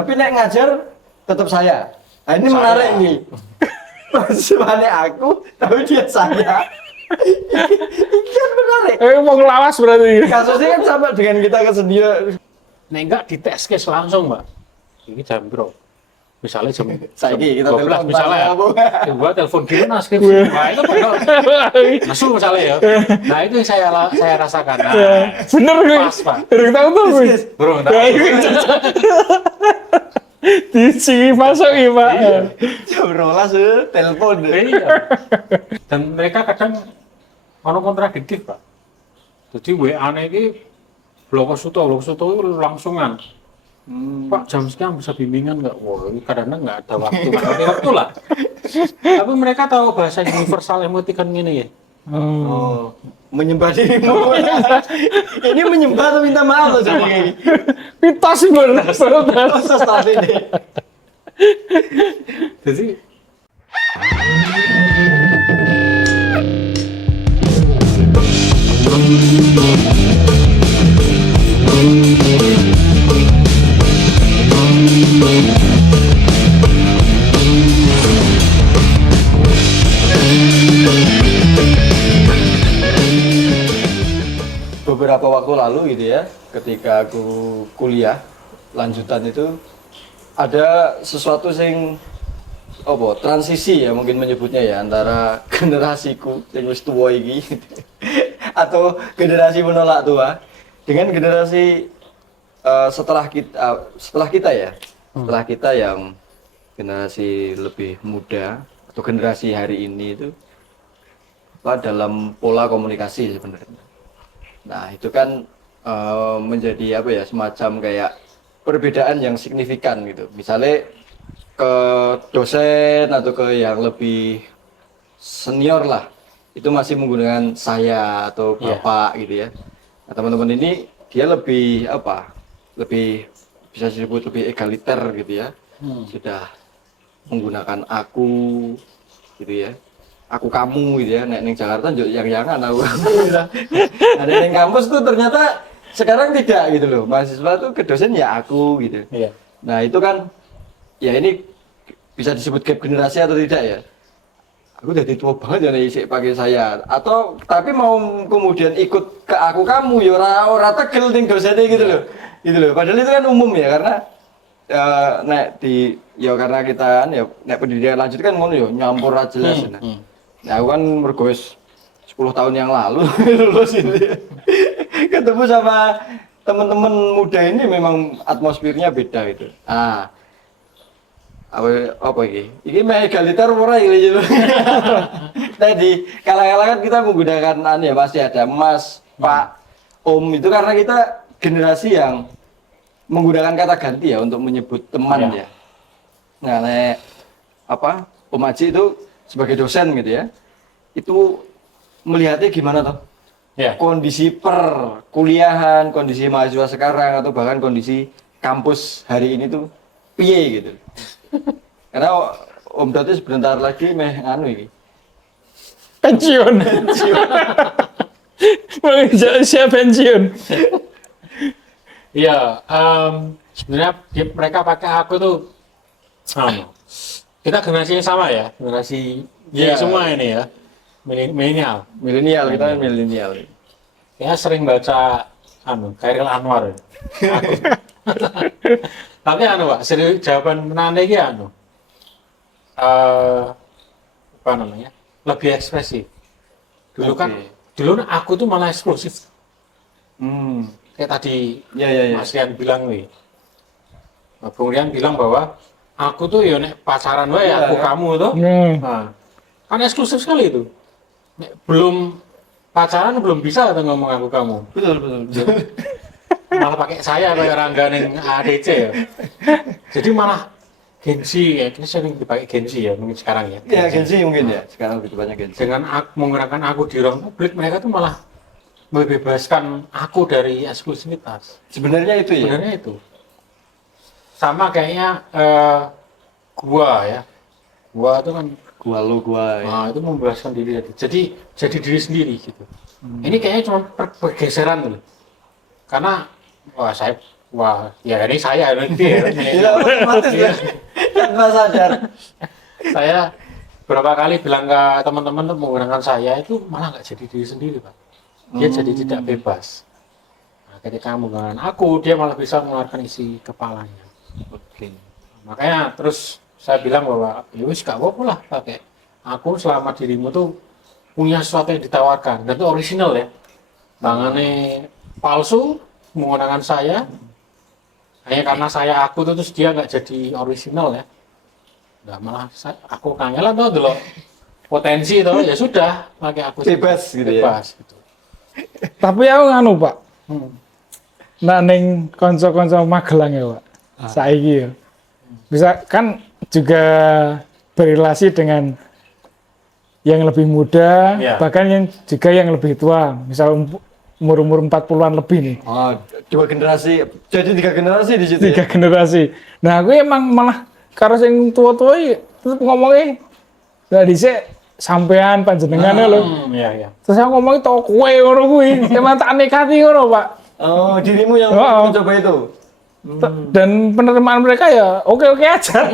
Tapi nek ngajar tetap saya. Nah, ini menarik nih. Mahasiswanya aku, tapi dia saya. Ini kan menarik. Mau ngelawas berarti. Kasusnya kan sama dengan kita kesediaan. Nek enggak dites kes langsung, Mbak. Ini jam berapa? Misalnya jam Saiki kita 12 telepon misalnya ya. Pak. Coba telepon gimana skripsi. Nah, itu benar. Masuk misalnya ya. Nah, itu yang saya rasakan. Nah, Bener gue. pas, Pak. Durung tahu tuh gue. Bro, entar. Ya, ini Dici masuk ya Pak. Jam 12 telepon. Iya. Dan mereka kadang ono kontradiktif, Pak. Jadi WA-ne iki blok suto langsungan. Pak jam sekian bisa bimbingan nggak? Wah, kadang-kadang nggak ada waktu, nggak ada waktu lah. Tapi mereka tahu bahasa universal emoticon ini ya. Oh, menyembah dirimu. Ini menyembah atau minta maaf loh jadi kayak gini. Mitos bener. Proses tadi deh. Jadi Beberapa waktu lalu gitu ya, ketika aku kuliah lanjutan itu ada sesuatu yang transisi ya mungkin menyebutnya ya antara generasiku yang wis tua iki atau generasi menolak tua dengan generasi setelah kita ya. Setelah kita yang generasi lebih muda atau generasi hari ini itu dalam pola komunikasi sebenarnya. Nah, itu kan menjadi semacam kayak perbedaan yang signifikan gitu. Misalnya ke dosen atau ke yang lebih senior lah, itu masih menggunakan saya atau bapak gitu ya. Nah, teman-teman ini dia lebih lebih bisa disebut lebih egaliter gitu ya. Sudah menggunakan aku gitu ya. Aku kamu gitu ya, nek ning Jakarta njuk yang-yangan aku. Ada yang kampus tuh ternyata sekarang tidak gitu loh. Mahasiswa tuh ke dosen ya aku gitu. iya. Nah, itu kan ya ini bisa disebut gap generasi atau tidak ya? Aku udah tua banget ya nih pakai saya. Atau tapi mau kemudian ikut ke aku kamu ya ora tegel ning dosennya gitu loh. Gitu loh. Padahal itu kan umum ya karena karena kita kan ya nek pendidikan lanjut kan ngono ya nyampur aja jelas. Nah, aku kan mergo wis 10 tahun yang lalu lulus ini. Ketemu sama teman-teman muda ini memang atmosfernya beda gitu. Apa ini? Ini mah egaliter ora iki lho. Tadi kala-kala kan kita menggunakan pasti ada Mas, Pak, Om itu karena kita generasi yang menggunakan kata ganti ya untuk menyebut teman ya. Nah, Om Haji itu sebagai dosen gitu ya, itu melihatnya gimana toh? Ya. Kondisi perkuliahan, kondisi mahasiswa sekarang atau bahkan kondisi kampus hari ini tuh piye gitu. Karena Om Doti sebentar lagi ini. Pensiun. Menginjak usia pensiun. Iya, sebenarnya mereka pakai aku tuh kita generasinya sama ya, generasi semua ini ya, milenial. Kita milenial. Ya sering baca Khairil Anwar. Aku. Tapi Pak, serius jawaban menane iki lebih ekspresif. Dulu kan aku tuh malah eksklusif. Kayak tadi Mas Rian bilang nih. Bung Rian bilang bahwa aku tuh ya nek pacaran wae aku kamu tuh. Nah, kan eksklusif sekali itu. Nek belum pacaran belum bisa atau ngomong aku kamu. Betul. Malah pakai saya kayak Rangga ning ADC ya. Jadi malah Gensi ya, ini sering dipakai Gensi ya mungkin sekarang ya. Ya Gensi mungkin ya, sekarang lebih banyak Gensi. Dengan menggunakan aku di ruang publik, mereka tuh malah membebaskan aku dari eksklusivitas. Sebenarnya itu ya? Sebenarnya itu. Sama kayaknya gua ya. Gua itu kan gua ya. Nah, itu membebaskan diri jadi diri sendiri gitu. Ini kayaknya cuma pergeseran tuh. Karena saya Wah, ya ini saya nanti ya. Iya, otomatis ya. Tanpa sadar. Saya berapa kali bilang ke teman-teman tuh menggunakan saya itu malah nggak jadi diri sendiri, Pak. Dia jadi tidak bebas. Nah, ketika menggunakan aku, dia malah bisa mengeluarkan isi kepalanya. Oke. Makanya terus saya bilang bahwa ya wis gak apa-apa lah pakai aku selama dirimu tuh punya sesuatu yang ditawarkan dan itu original ya. Tangannya palsu menggunakan saya hanya karena saya aku tuh terus dia nggak jadi original ya. Nah, malah aku kangen tuh dulu potensi itu ya sudah pakai aku Bebas gitu ya. bebas gitu. Tapi aku nganu Pak, nah ning konco-konco Magelang ya Pak, saiki ya. Bisa kan juga berrelasi dengan yang lebih muda, Ya. bahkan yang juga yang lebih tua, misal umur 40-an lebih nih. Oh, 2 generasi. Jadi 3 generasi di situ. Tiga Ya? generasi. Nah, aku emang malah karo sing tua-tua iki tetep ngomongnya lah dhisik sampean panjenengan lho. Iya. Terus aku ngomongnya tau kowe ngono kuwi. Emang tak nekati ngono, Pak. Oh, dirimu yang Oh. mencoba itu. Dan penerimaan mereka ya oke-oke aja.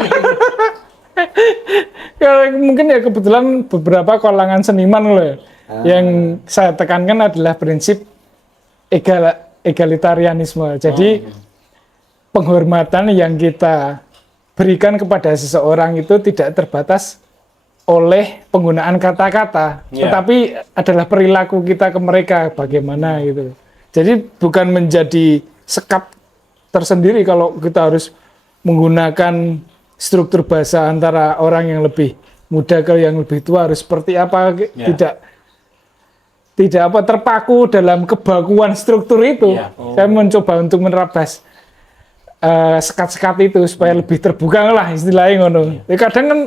Ya, mungkin ya kebetulan beberapa kalangan seniman loh ya. Yang saya tekankan adalah prinsip egalitarianisme. Jadi penghormatan yang kita berikan kepada seseorang itu tidak terbatas oleh penggunaan kata-kata, Ya. tetapi adalah perilaku kita ke mereka bagaimana gitu. Jadi bukan menjadi sekat tersendiri kalau kita harus menggunakan struktur bahasa antara orang yang lebih muda ke yang lebih tua harus seperti apa, Ya. tidak apa terpaku dalam kebakuan struktur itu. Ya. Saya mencoba untuk menerabas sekat-sekat itu supaya lebih terbuka lah istilahnya ngono. Ya, kadang kan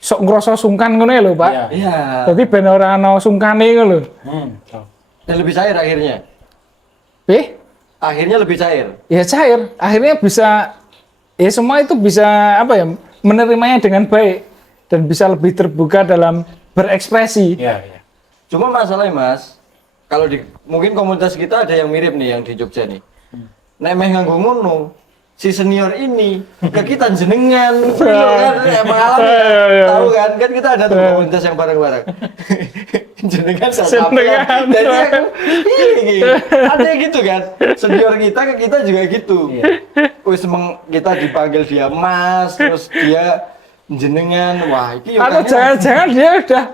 sok ngerasa sungkan ngono ya lho, Pak. Iya. Iya. Jadi ben ora ana sungkane ngono lho. Dan lebih cair akhirnya. Akhirnya lebih cair. Ya cair. Akhirnya bisa ya semua itu bisa apa ya menerimanya dengan baik dan bisa lebih terbuka dalam berekspresi. Iya. Cuma masalahnya Mas, kalau di mungkin komunitas kita ada yang mirip nih yang di Jogja nih. Nek meh nganggo ngono, si senior ini ke kita jenengan, kan pengalaman Iya. tahu kan kita ada tuh komunitas yang bareng-bareng. Jenengan Jenengan. jadi aku ini ada yang gitu kan, senior kita ke kita juga gitu. Iya. Wis kita dipanggil dia Mas, terus dia jenengan, wah itu Atau jangan-jangan dia udah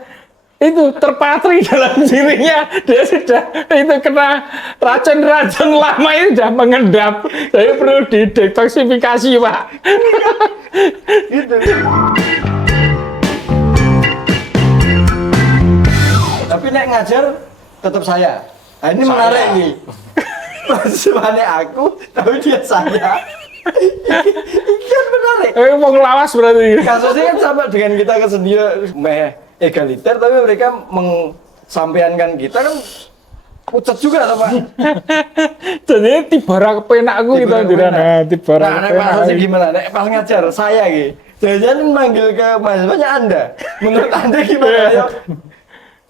itu terpatri dalam dirinya, dia sudah itu kena racun-racun lama itu sudah mengendap, jadi perlu didetoksifikasi Pak. gitu. Tapi nek ngajar tetap saya. Nah, ini menarik nih. Maksudnya aku, tapi dia saya. Ini kan menarik. Mau ngelawas berarti. Kasusnya kan sama dengan kita ke senior egaliter, tapi mereka mengsampaikan kita kan pucat juga sama. Jadi tibara kepenakku gitu Tiba-tiba aja. Nah, tibara Nah, nek maksudnya gimana? Nek pas ngajar saya gitu. Jangan manggil ke mahasiswanya Anda. Menurut Anda gimana ya?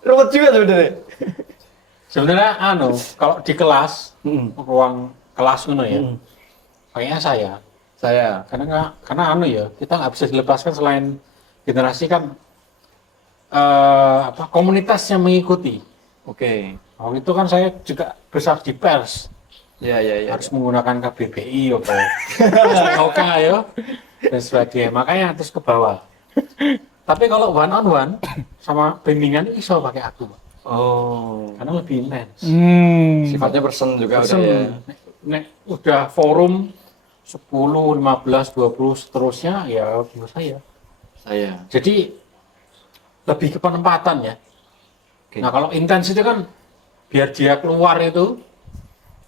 Ruwet juga sebenarnya. Sebenarnya kalau di kelas ruang kelas ya, kayaknya saya karena ya kita nggak bisa dilepaskan selain generasi kan komunitas yang mengikuti. Oke. Waktu itu kan saya juga besar di pers, Ya. harus menggunakan KBBI oke ya dan sebagainya, makanya terus ke bawah. Tapi kalau one on one sama bimbingan iso pakai aku, Pak. Oh. Karena lebih intens. Sifatnya person juga Person, udah ya. nek udah forum 10, 15, 20 seterusnya ya menurut saya. Jadi lebih ke penempatan ya. Oke. Nah kalau intens itu kan biar dia keluar itu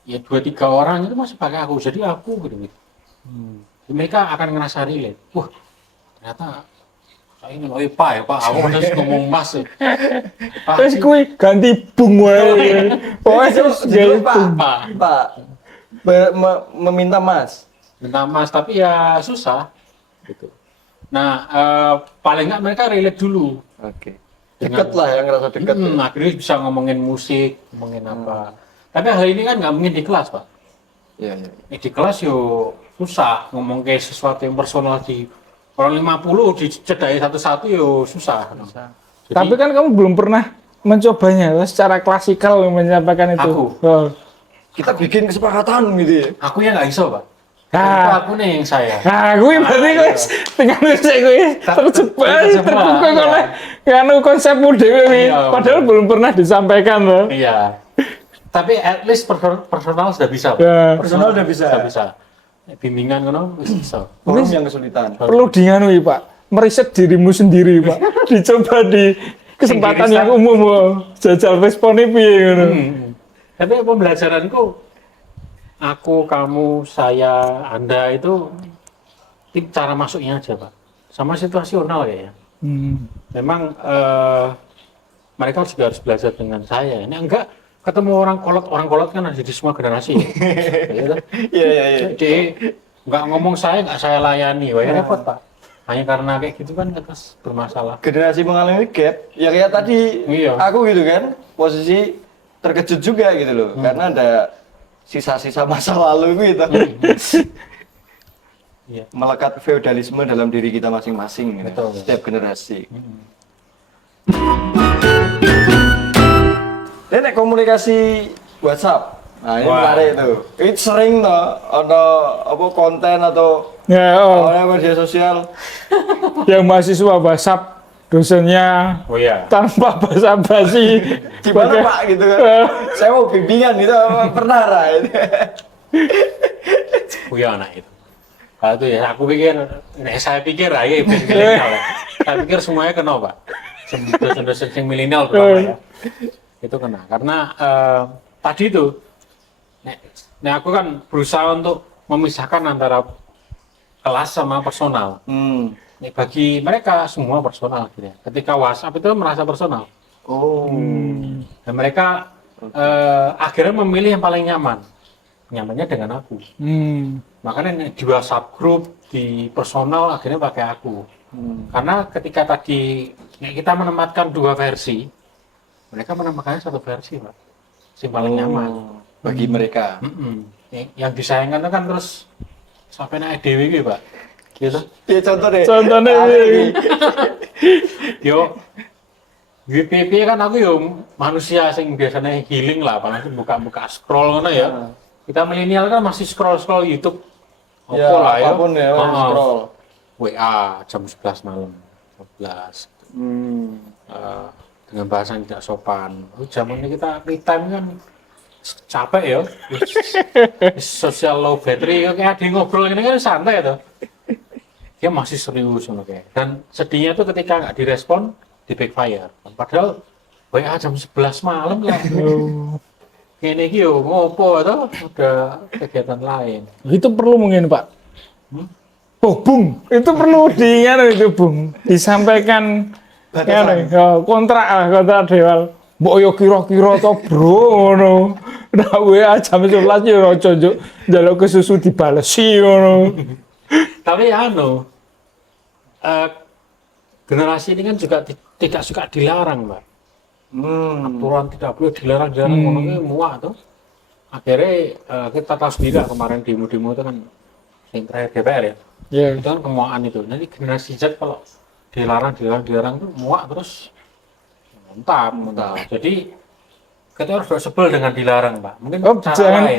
ya 2-3 orang itu masih pakai aku. Jadi aku gitu. Mereka akan ngerasa relate. Wah ternyata saya ini mau Pak ya Pak. Aku harus ngomong Mas ya. Pak, Terus kuwi ganti bung wae. Pokoknya Jadi jadi Pak meminta Mas. minta Mas tapi ya susah gitu. Nah paling nggak mereka relate dulu. Oke. Deket lah yang ngerasa deket. Akhirnya bisa ngomongin musik, ngomongin apa. Tapi hal ini kan nggak mungkin di kelas Pak. Iya, iya. Di kelas yo susah ngomong kayak sesuatu yang personal di orang 50 dicedai satu-satu yo susah. Jadi, Tapi kan kamu belum pernah mencobanya secara klasikal menyampaikan itu. Aku? Oh. Kita bikin kesepakatan gitu ya. aku yang nggak iso, Pak. Ah. Aku nih yang saya. Nah, gue berarti gue dengan gue terjebak, terpukul oleh kan konsepmu dewe. Iya, Padahal belum pernah disampaikan loh. Iya. Tapi at least personal sudah bisa, Pak. Ya. Personal udah bisa. Sudah bisa. Bimbingan kan bisa. Forum yang kesulitan. Perlu dianui Pak, meriset dirimu sendiri Pak. Dicoba di kesempatan yang umum, oh. Jajal responnya piye ngono. Tapi pembelajaranku, aku, kamu, saya, Anda itu cara masuknya aja, Pak. Sama situasional kayaknya. Memang mereka juga harus belajar dengan saya. Ini enggak ketemu orang kolot kan ada di semua generasi. Ya. Iya. Jadi nggak ngomong nggak saya layani, wah ya repot Pak. Hanya karena kayak gitu kan terus bermasalah. Generasi mengalami gap, ya kayak tadi Iya. aku gitu kan, posisi terkejut juga gitu loh, karena ada sisa-sisa masa lalu gitu. Iya. Melekat feodalisme dalam diri kita masing-masing, gitu. Betul. Setiap generasi. Ini nek komunikasi WhatsApp, nah ini Wah. menarik tuh. Itu sering toh, ada apa konten atau Ya, oh. media sosial. Yang mahasiswa WhatsApp dosennya Oh iya. tanpa basa-basi. Gimana Pak gitu kan? Saya mau bimbingan gitu, pernah lah. Punya anak itu. Kalau itu ya aku pikir, saya pikir aja milenial. Ya. Saya pikir semuanya kena Pak. Dosen-dosen yang milenial terutama ya. Itu kena. Karena tadi itu, aku kan berusaha untuk memisahkan antara kelas sama personal. Bagi mereka semua personal gitu ya. Ketika WhatsApp itu merasa personal. Oh. Dan mereka akhirnya memilih yang paling nyaman. Nyamannya dengan aku. Makanya di WhatsApp grup, di personal akhirnya pakai aku. Karena ketika tadi kita menempatkan dua versi, mereka menempatkannya satu versi, Pak. Yang paling nyaman. Bagi mereka. Yang disayangkan itu kan terus sampai naik dewi gitu, Pak. Gitu. Ya contoh deh. Contohnya Yo, WPP kan aku yo manusia sing biasanya healing lah, apalagi buka-buka scroll ngono ya. Kita milenial kan masih scroll YouTube. Ya, Apa lah ya. apapun ya, scroll. WA jam 11 malam. 11. Dengan bahasa yang tidak sopan. Zaman ini kita me time kan capek ya. Social low battery kayak ada ngobrol ini kan santai ya. Dia masih serius kayak. Dan sedihnya tuh ketika nggak direspon di backfire. Padahal WA jam 11 malam lah. Ini yo ngopo atau ada kegiatan lain. Itu perlu mungkin Pak. Oh Bung, itu perlu diingat itu Bung. Disampaikan kontrak dewan. Mbok yo kira-kira to bro ngono. Nah WA jam 11 yo aja njaluk kesusu dibalesi ngono. Tapi generasi ini kan juga tidak suka dilarang, Mbak. Aturan tidak boleh dilarang ngomongnya muak tuh. Akhirnya kita tahu sendiri lah kemarin demo-demo itu kan yang terakhir DPR ya. Itu kan kemuakan itu. Nanti generasi Z kalau dilarang tuh muak terus mantap. Jadi kita harus sebel dengan dilarang, Pak. Mungkin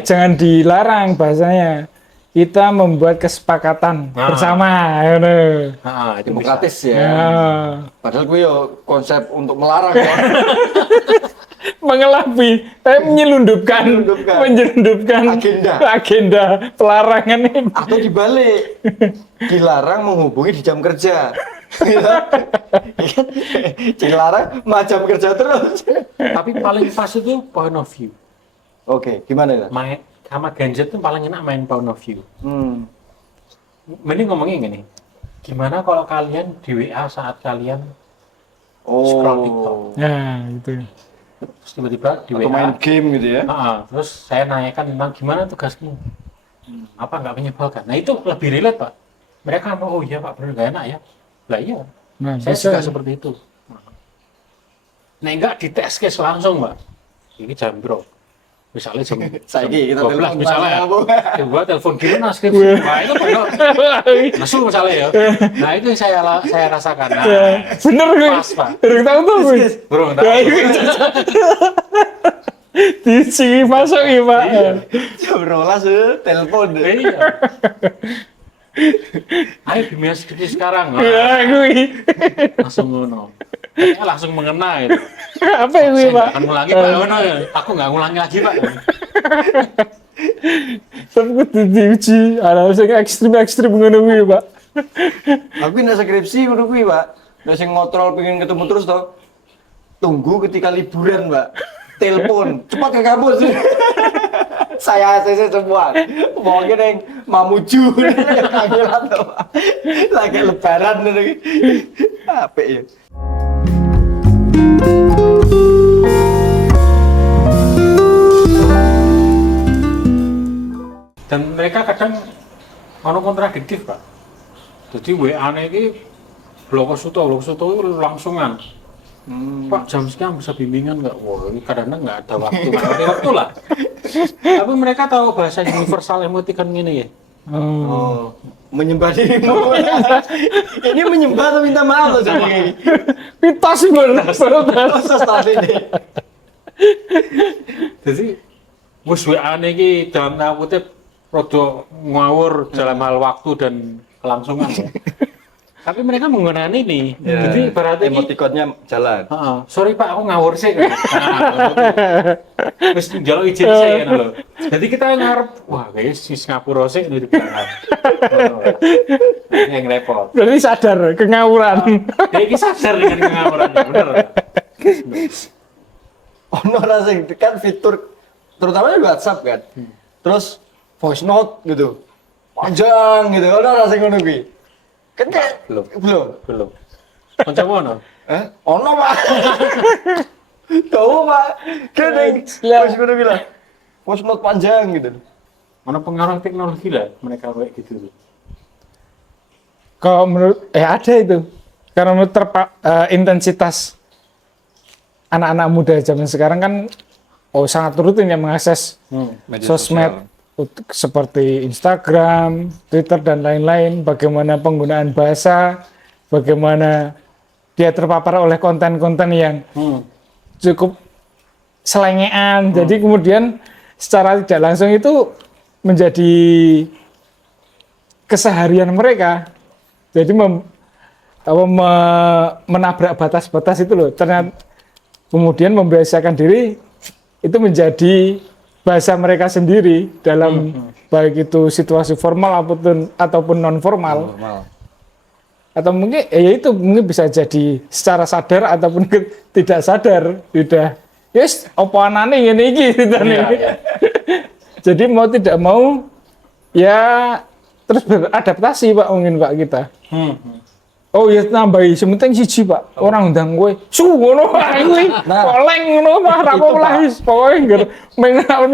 jangan dilarang bahasanya. Kita membuat kesepakatan bersama. Itu demokratis ya. Padahal gue yo konsep untuk melarang ya. Mengelabi, menyelundupkan agenda pelarangan ini. Atau dibalik, dilarang menghubungi di jam kerja. Dilarang jam kerja terus. Tapi paling pas itu point of view. Oke, gimana ya? Sama gadget tuh paling enak main point of view. Mending ngomongin gini, gimana kalau kalian di WA saat kalian scroll TikTok? Nah, itu. Terus tiba-tiba di Atau WA main game gitu ya? Terus saya nanyakan tentang gimana tugasmu? Apa nggak menyebalkan? Nah itu lebih relate, Pak. Mereka oh iya Pak, benar nggak enak ya? Lah iya, saya juga seperti itu. Nah enggak di test case langsung, Mbak. Ini jambro. misalnya jam Saiki kita 12 telepon misalnya, apa? gua telepon gini nah skripsi, wah itu benar, masuk misalnya ya, nah itu yang saya rasakan, nah Bener gue. pas Pak, Urung tahu tuh gue. bro, Ya, ini Dici masuk ya Pak. Jam 12 telepon. iya, ayo bimbingan skripsi sekarang, nah, Ya gue. langsung ngono, kayaknya langsung mengena itu. Apa ya gue Saya Pak? nggak akan ngulangi Pak, oh, no, aku nggak ngulangi lagi Pak. Tapi gue diuji, ada sing ekstrim ngono kuwi Pak. Aku nek skripsi ngono kuwi, Pak. Nek sing ngotrol pengen ketemu terus toh. Tunggu ketika liburan, Mbak. Telepon, cepat ke kampus. Saya ACC semua. Mungkin yang Mamuju kangelan toh, Pak. Lagi lebaran ngono iki. Apik ya. Dan mereka kadang ono kontradiktif Pak. Jadi WA-ne iki blok suto langsungan. Pak jam sekian bisa bimbingan nggak? Wah ini kadang-kadang nggak ada waktu, nggak ada waktu lah. Tapi mereka tahu bahasa universal emoticon ini ya. Oh, menyembah dirimu. Ini menyembah atau minta maaf loh sama ini. Pitas sih bener. Proses tadi ini. Jadi wis WA-ne iki dalam tanda kutip rada ngawur dalam hal waktu dan kelangsungan ya. Tapi mereka menggunakan ini. Ya, Jadi berarti emoticonnya jalan. sorry Pak, aku ngawur sih. Nah, terus jalur izin saya kan loh. Jadi kita ngarep, wah guys si Singapura sih ini di belakang. Ini yang repot. Berarti sadar kengawuran. Dia ini sadar dengan kengawurannya, bener. Ono rasa kan fitur terutama di WhatsApp kan. Terus voice note gitu. Panjang gitu. Ono rasa ngono kuwi. Kan kayak belum. Macam mana? Ono, Pak. Tahu, Pak. Kan voice ngono bilang. Voice note panjang gitu. Mana pengaruh teknologi lah mereka kayak gitu. Kalau menurut ada itu. Karena menurut intensitas anak-anak muda zaman sekarang kan sangat rutin ya mengakses Media sosmed seperti Instagram, Twitter dan lain-lain, bagaimana penggunaan bahasa, bagaimana dia terpapar oleh konten-konten yang cukup selengean. Jadi kemudian secara tidak langsung itu menjadi keseharian mereka. Jadi menabrak batas-batas itu loh. Ternyata kemudian membiasakan diri itu menjadi bahasa mereka sendiri dalam baik itu situasi formal ataupun non formal. Atau mungkin ya itu mungkin bisa jadi secara sadar ataupun tidak sadar sudah yes opo anane ngene iki iya. Jadi mau tidak mau ya terus beradaptasi Pak mungkin Pak kita. Oh ya tambahi sementing siji Pak. Orang undang kowe. Ngono wae kuwi. Koleng ngono mah ra apa lah wis pokoke ngger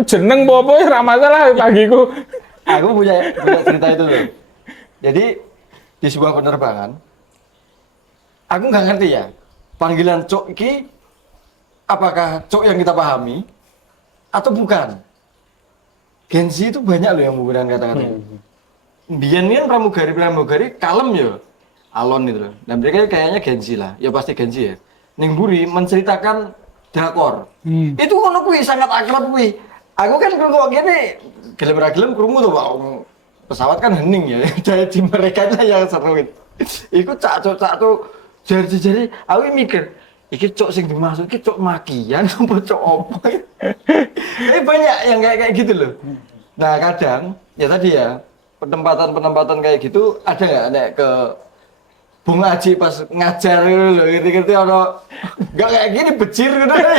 jeneng apa ra masalah bagiku. Aku punya cerita itu tuh. Jadi di sebuah penerbangan aku nggak ngerti ya panggilan cok iki apakah cok yang kita pahami atau bukan. Gen Z itu banyak loh yang menggunakan kata-kata itu. Biyen kan pramugari kalem ya. Alon itu loh. Dan mereka kayaknya Gen Z lah. Ya pasti Gen Z ya. Ning mburi menceritakan drakor. Itu ngono kuwi sangat akrab kuwi. Aku kan kok gini gelem ra gelem krungu tuh Pak. Pesawat kan hening ya. Jadi mereka itu yang seru itu. Iku cak jari aku mikir iki cok sing dimaksud iki cok makian apa cok opo. Tapi banyak yang kayak gitu loh. Nah, kadang ya tadi ya penempatan kayak gitu ada nggak ke Bung Aji pas ngajar gitu loh, ngerti-ngerti ono enggak kayak gini becir gitu ya.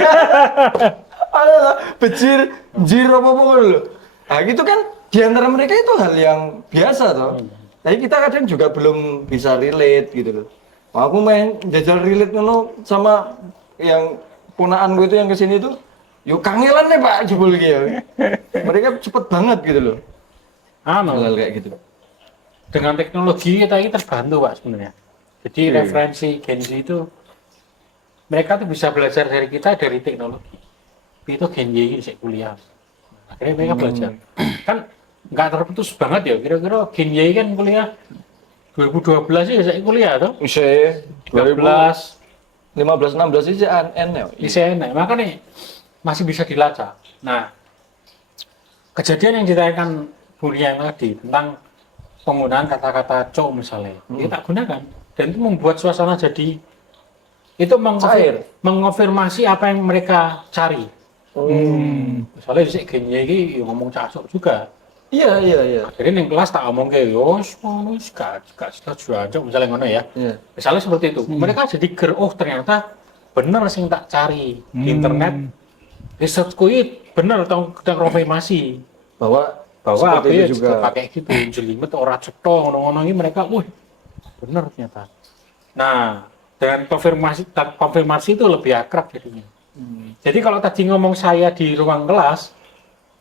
Ada becir, jir apa-apa gitu loh. Nah gitu kan di antara mereka itu hal yang biasa toh. Tapi kita kadang juga belum bisa relate gitu loh. Aku main jajal relate ngono sama yang punaan gue itu yang kesini tuh yuk kangelan nih Pak jebul gitu ya. Mereka cepet banget gitu loh. Hal kayak gitu. Dengan teknologi kita ini terbantu Pak sebenarnya. Jadi referensi Gen Z itu mereka tuh bisa belajar dari kita dari teknologi. Tapi itu Gen Y ini saya kuliah. Akhirnya mereka belajar. Kan nggak terputus banget ya. Kira-kira Gen Y kan kuliah 2012 ya saya kuliah tuh. Bisa 13 2015 16 sih AN ya. ICN. Makanya masih bisa dilacak. Nah, kejadian yang ditanyakan Bu Rian tadi tentang penggunaan kata-kata cok misalnya, kita gunakan dan itu membuat suasana jadi itu Cair. mengonfirmasi apa yang mereka cari. Misalnya di Gen Y ini ngomong cacok juga. Iya, iya, iya. Akhirnya yang kelas tak ngomong kayak yos, gak setuju aja misalnya ngono ya. Iya. Misalnya seperti itu. Mereka jadi oh ternyata bener sih yang tak cari di internet. Risetku itu bener atau konfirmasi Bahwa bahwa seperti apa ya itu juga pakai gitu jelimet ora cetha ngono-ngono ini mereka wih bener ternyata. Nah, dengan konfirmasi itu lebih akrab jadinya. Jadi kalau tadi ngomong saya di ruang kelas,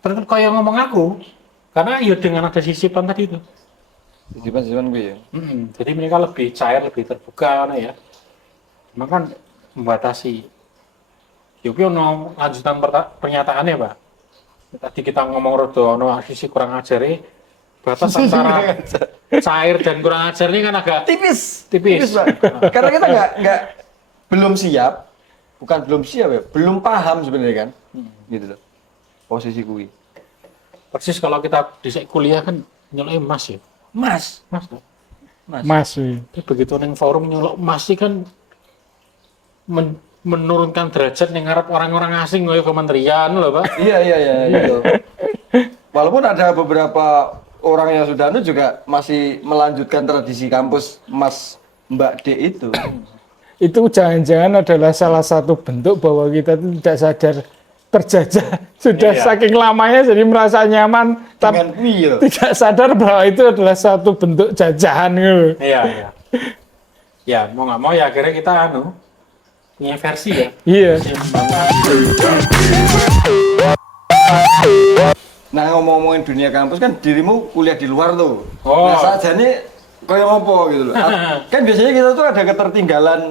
ternyata kayak ngomong aku, karena ya dengan ada sisipan tadi itu. Sisipan gue ya. Jadi mereka lebih cair, lebih terbuka, ya. Cuma kan membatasi. Yuk, no lanjutan pernyataannya, Pak. Tadi kita ngomong rodo, no sisi kurang ajar batas antara cair dan kurang ajar ini kan agak Tipis, tipis. Pak. Karena kita belum siap, bukan belum siap ya, belum paham sebenarnya kan, gitu loh. Posisi gue. Persis kalau kita di kuliah kan nyolok emas ya. Mas. Tuh. Mas. Tapi begitu neng forum nyolok emas sih kan menurunkan derajat yang ngarep orang-orang asing loh kementerian loh Pak. Iya, gitu. Walaupun ada beberapa orang yang sudah juga masih melanjutkan tradisi kampus Mas Mbak D itu. Itu jangan-jangan adalah salah satu bentuk bahwa kita itu tidak sadar terjajah. Sudah saking lamanya jadi merasa nyaman, tapi tidak sadar bahwa itu adalah satu bentuk jajahan gitu. Iya. Ya, mau nggak mau ya akhirnya kita punya versi ya. Iya. Nah, ngomong-ngomongin dunia kampus kan dirimu kuliah di luar tuh. Oh. Nah, saja nih kayak ngopo gitu loh. Kan biasanya kita tuh ada ketertinggalan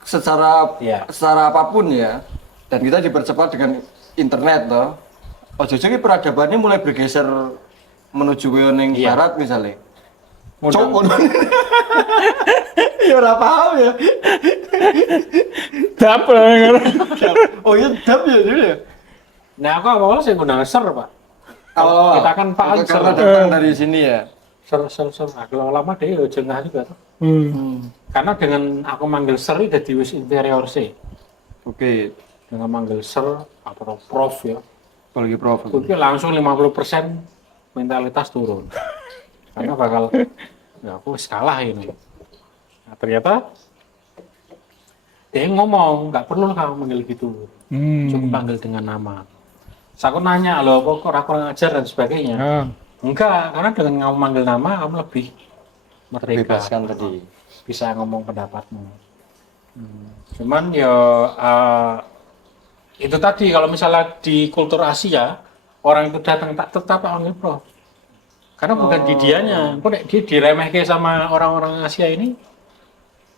secara apapun ya. Dan kita dipercepat dengan internet toh. Ojo iki peradabannya mulai bergeser menuju ke ning barat misalnya. Cok ya ora paham ya. Dap. Oh iya dap ya dulu ya. Nah aku awalnya sih ngundang ser Pak. Oh, kita kan Pak karena datang dari sini ya. Ser. Kalau lama deh jengah juga tuh. Karena dengan aku manggil ser itu jadi wis interior sih. Oke. Dengan manggil ser atau prof ya. Apalagi prof. Itu langsung 50% mentalitas turun. Karena bakal ya aku kalah ini. Nah, ternyata dia ngomong nggak perlu kamu manggil gitu, cukup panggil dengan nama. Terus aku nanya loh kok kurang ajar dan sebagainya. Enggak, karena dengan kamu manggil nama kamu lebih merdeka. Bebaskan tadi. Bisa ngomong pendapatmu. Cuman ya itu tadi kalau misalnya di kultur Asia orang itu datang tak tetap panggil prof. Karena bukan di dianya, kok dia diremehke sama orang-orang Asia ini,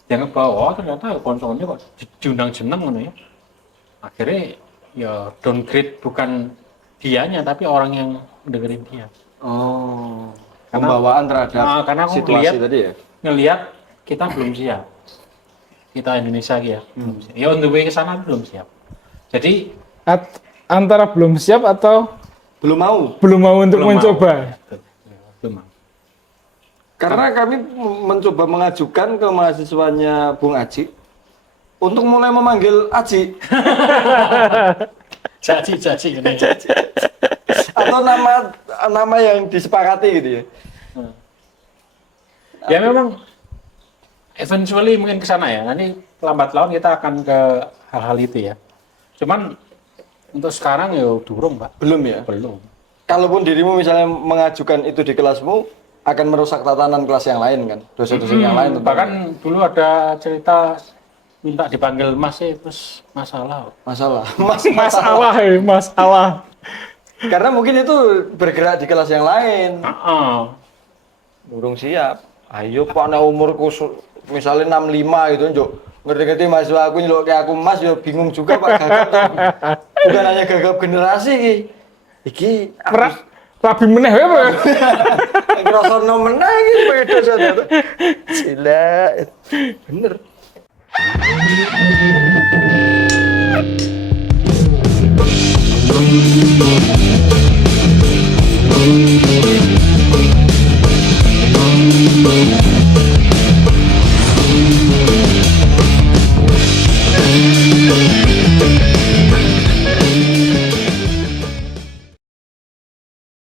dianggap bahwa ternyata konsolnya kok diundang jeneng ngono ya. Akhirnya ya downgrade bukan dianya tapi orang yang dengerin dia. Oh. Pembawaan terhadap karena aku situasi tadi ya. Ngelihat kita belum siap. Kita Indonesia ya. Belum siap. Ya on the way ke sana belum siap. Jadi antara belum siap atau belum mau untuk mencoba. Belum. Karena kami mencoba mengajukan ke mahasiswanya Bung Aji untuk mulai memanggil Aji. Caci. Atau nama yang disepakati gitu ya. Ya memang eventually mungkin ke sana ya. Nanti lambat laun kita akan ke hal-hal itu ya. Cuman untuk sekarang ya durung, Pak. Belum ya? Belum. Kalaupun dirimu misalnya mengajukan itu di kelasmu, akan merusak tatanan kelas yang lain kan? Dosen-dosen yang lain tentunya. Bahkan dulu ada cerita minta dipanggil Mas terus masalah. Masalah. Karena mungkin itu bergerak di kelas yang lain. Burung siap. Ayo Pak, na umurku misalnya 65 gitu, Jok. Ngerti-ngerti mahasiswa aku nyeluk kayak aku Mas, ya bingung juga Pak, gagap. Bukan hanya gagap generasi ki. iki Rabi meneh wae apa? ngrasakno meneh iki beda ternyata. Gila. Bener.